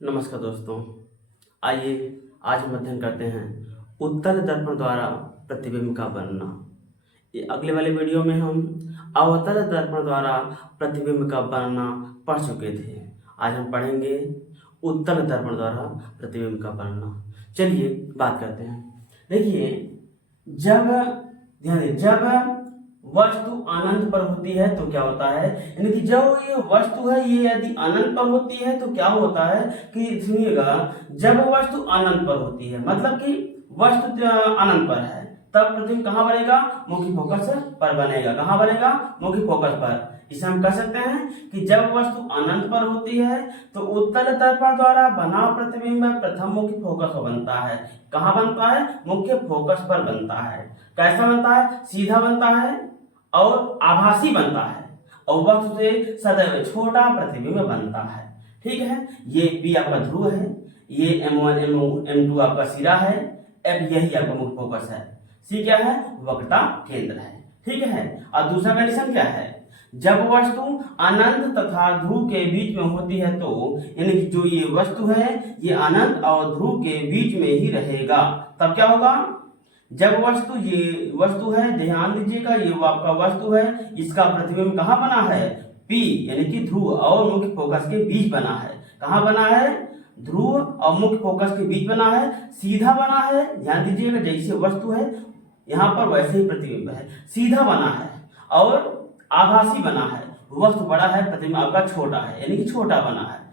नमस्कार दोस्तों। आइए आज हम अध्ययन करते हैं उत्तल दर्पण द्वारा प्रतिबिंब का बनना। ये अगले वाले वीडियो में हम अवतल दर्पण द्वारा प्रतिबिंब का बनना पढ़ चुके थे। आज हम पढ़ेंगे उत्तल दर्पण द्वारा प्रतिबिंब का बनना। चलिए बात करते हैं। देखिए, जब वस्तु अनंत पर होती है तो क्या होता है, यानी कि जो ये वस्तु है ये यदि अनंत पर होती है तो क्या होता है कि सुनिएगा, जब वस्तु अनंत पर होती है मतलब कि वस्तु अनंत पर है तब प्रतिबिंब कहाँ बनेगा, मुख्य फोकस पर बनेगा। कहाँ बनेगा, मुख्य फोकस पर। इसे हम कह सकते हैं कि जब वस्तु अनंत पर होती है तो उत्तल दर्पण द्वारा बना प्रतिबिंब प्रथम मुख्य फोकस पर बनता है। कहाँ बनता है, मुख्य फोकस पर बनता है। कैसा बनता है, सीधा बनता है और आभासी बनता है और वस्तु से सदैव छोटा प्रतिबिंब बनता है। ठीक है, ये पी आपका ध्रुव है, ये M1 M2 आपका सिरा है, F यही आपका मुख्य फोकस है, C क्या है, वक्रता केंद्र है। ठीक है, और दूसरा कंडीशन क्या है, जब वस्तु अनंत तथा ध्रुव के बीच में होती है तो यानी कि जो ये वस्तु है ये अनंत और ध्रुव के बीच में ही रहेगा। तब क्या होगा, जब ये वस्तु है, ध्यान दीजिएगा, ये आपका वस्तु है, इसका प्रतिबिंब कहाँ बना है, P यानी कि ध्रुव और मुख्य फोकस के बीच बना है। कहाँ बना है, ध्रुव और मुख्य फोकस के बीच बना है, सीधा बना है। ध्यान दीजिएगा, जैसे वस्तु है यहाँ पर वैसे ही प्रतिबिंब है, सीधा बना है और आभासी बना है। वस्तु बड़ा है, प्रतिबिंब आपका छोटा है, यानी कि छोटा बना है।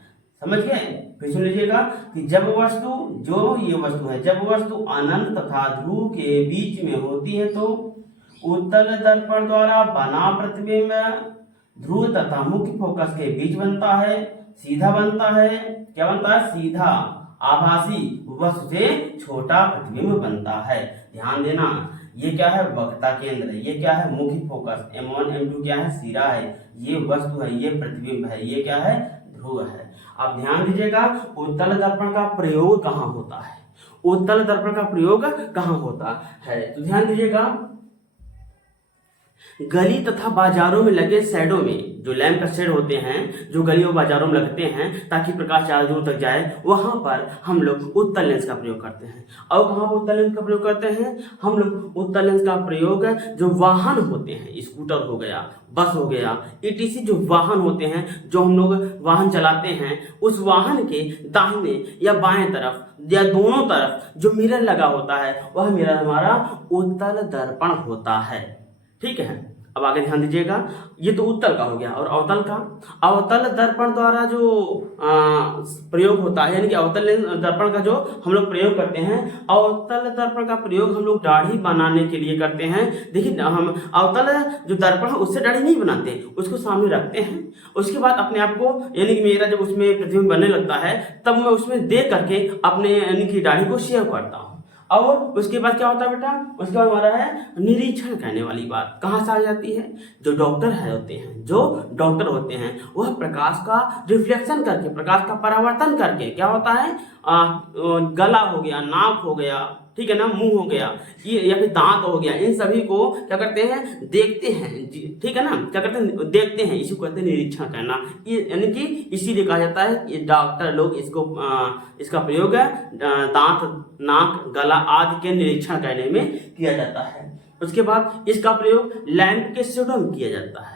समझ गए, फिर सुन लीजिएगा कि जब वस्तु अनंत तथा ध्रुव के बीच में होती है तो उत्तल दर्पण द्वारा बना प्रतिबिंब ध्रुव तथा मुख्य फोकस के बीच बनता है, सीधा बनता है। क्या बनता है, सीधा, आभासी, वस्तु से छोटा प्रतिबिंब बनता है। ध्यान देना, ये क्या है, वक्रता केंद्र है, ये क्या है, मुख्य फोकस, M1 M2 क्या है, सिरा है, ये वस्तु है, ये प्रतिबिंब है, ये क्या है, ध्रुव है। अब ध्यान दीजिएगा, उत्तल दर्पण का प्रयोग कहाँ होता है, उत्तल दर्पण का प्रयोग कहाँ होता है, तो ध्यान दीजिएगा, गली तथा बाजारों में लगे शेडों में, जो लैंप का शेड होते हैं जो गली और बाजारों में लगते हैं ताकि प्रकाश ज्यादा दूर तक जाए, वहां पर हम लोग उत्तल लेंस का प्रयोग करते हैं। और कहाँ उत्तल लेंस का प्रयोग करते हैं, हम लोग उत्तल लेंस का प्रयोग जो वाहन होते हैं, स्कूटर हो गया, बस हो गया, ETC जो वाहन होते हैं, जो हम लोग वाहन चलाते हैं, उस वाहन के दाहिने या बाएं तरफ या दोनों तरफ जो मिरर लगा होता है वह मिरर हमारा उत्तल दर्पण होता है। ठीक है, अब आगे ध्यान दीजिएगा, ये तो उत्तल का हो गया। और अवतल का, अवतल दर्पण द्वारा जो प्रयोग होता है, यानी कि अवतल दर्पण का जो हम लोग प्रयोग करते हैं, अवतल दर्पण का प्रयोग हम लोग दाढ़ी बनाने के लिए करते हैं। देखिए, हम अवतल जो दर्पण है उससे दाढ़ी नहीं बनाते, उसको सामने रखते हैं, उसके बाद अपने आप को, यानी कि मेरा जब उसमें प्रतिबिंब बनने लगता है तब मैं उसमें देख करके अपने यानी कि दाढ़ी को शेव करता हूँ। और उसके बाद क्या होता है बेटा, उसके बाद हमारा है निरीक्षण करने वाली बात कहाँ से आ जाती है, जो डॉक्टर होते हैं वह प्रकाश का रिफ्लेक्शन करके, प्रकाश का परावर्तन करके क्या होता है, गला हो गया, नाक हो गया, ठीक है ना, मुंह हो गया, ये या फिर दांत हो गया, इन सभी को क्या करते हैं, देखते हैं। ठीक है ना, क्या करते हैं, देखते हैं, इसी को कहते हैं निरीक्षण करना। ये यानी कि इसीलिए कहा जाता है ये डॉक्टर लोग इसका प्रयोग दांत, नाक, गला आदि के निरीक्षण करने में किया जाता है। उसके बाद इसका प्रयोग लैंप के शेडो में किया जाता है।